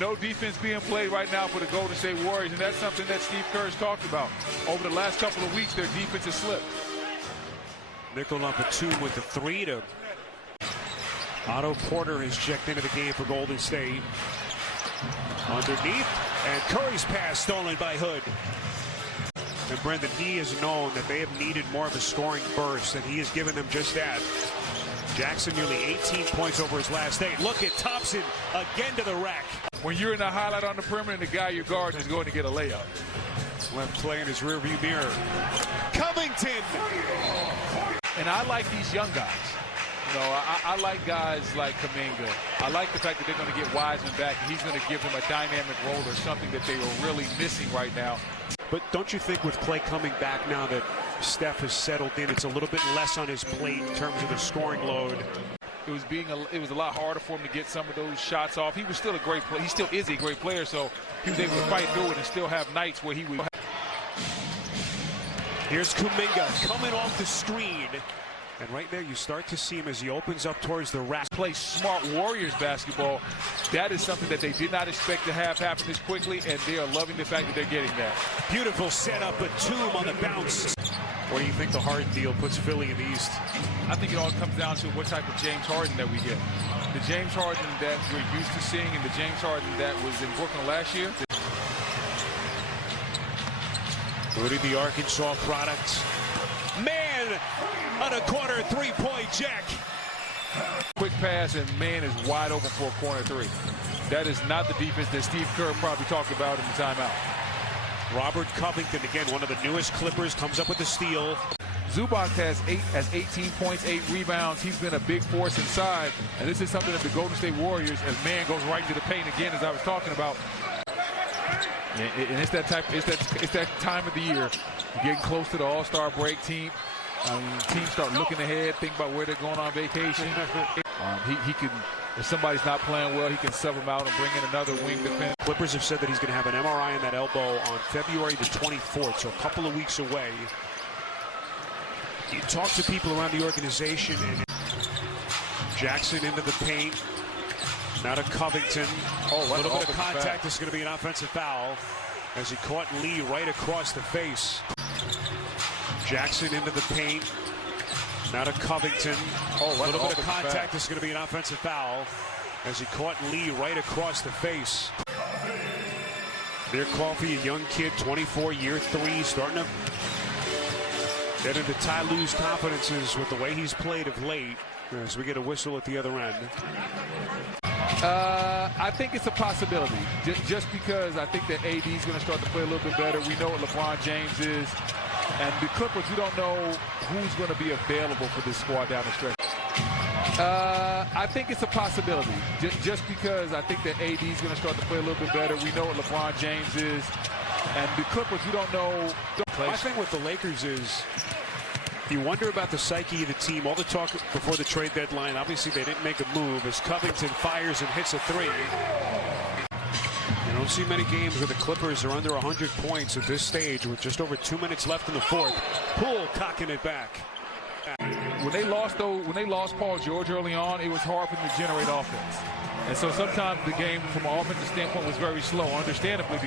no defense being played right now for the Golden State Warriors, and that's something that Steve Kerr's talked about. Over the last couple of weeks, their defense has slipped. Nickel number 2 with the 3 to Otto Porter has checked into the game for Golden State. Underneath, and Curry's pass stolen by Hood. And Brendan, he has known that they have needed more of a scoring burst, and he has given them just that. Jackson nearly 18 points over his last 8. Look at Thompson again to the rack. When you're in a highlight on the perimeter and the guy you're guarding is going to get a layup. Left play in his rearview mirror. Covington! And I like these young guys. You know, I like guys like Kuminga. I like the fact that they're going to get Wiseman back, and he's going to give them a dynamic role or something that they were really missing right now. But don't you think with Klay coming back now that Steph has settled in, it's a little bit less on his plate in terms of the scoring load? It was a lot harder for him to get some of those shots off. He was still a great player. He still is a great player, so he was able to fight through it and still have nights where he would. Here's Kuminga coming off the screen. And right there, you start to see him as he opens up towards the rack. Play smart Warriors basketball. That is something that they did not expect to have happen this quickly, and they are loving the fact that they're getting that. Beautiful setup, but Batum on the bounce. Where do you think the Harden deal puts Philly in the East? I think it all comes down to what type of James Harden that we get. The James Harden that we're used to seeing and the James Harden that was in Brooklyn last year. Rudy, the Arkansas product. Man on a corner three-point jack. Quick pass, and man is wide open for a corner 3. That is not the defense that Steve Kerr probably talked about in the timeout. Robert Covington, again, one of the newest Clippers, comes up with the steal. Zubac has 18 points, 8 rebounds. He's been a big force inside, and this is something that the Golden State Warriors, as man goes right to the paint again, as I was talking about. And it's that time of the year. You're getting close to the All-Star break. Teams start looking ahead, think about where they're going on vacation. He can, if somebody's not playing well, he can sub them out and bring in another wing defense. Clippers have said that he's going to have an MRI on that elbow on February the 24th, so a couple of weeks away. You talk to people around the organization, and Jackson into the paint. Now to Covington. A little bit of contact. This is going to be an offensive foul as he caught Lee right across the face. Jackson into the paint. Now to Covington. A little bit of contact. This is going to be an offensive foul as he caught Lee right across the face. Their Coffee, a young kid, 24, year 3, starting to get into Ty Lue's confidences with the way he's played of late as we get a whistle at the other end. I think it's a possibility. Just because I think that AD is going to start to play a little bit better. We know what LeBron James is. And the Clippers, we don't know who's going to be available for this squad down the stretch. I think it's a possibility. Just because I think that AD is going to start to play a little bit better. We know what LeBron James is. And the Clippers, we don't know. My thing with the Lakers is you wonder about the psyche of the team. All the talk before the trade deadline, obviously they didn't make a move as Covington fires and hits a 3. You don't see many games where the Clippers are under 100 points at this stage with just over 2 minutes left in the 4th. Poole cocking it back. When they lost Paul George early on, it was hard for them to generate offense. And so sometimes the game from an offensive standpoint was very slow, understandably.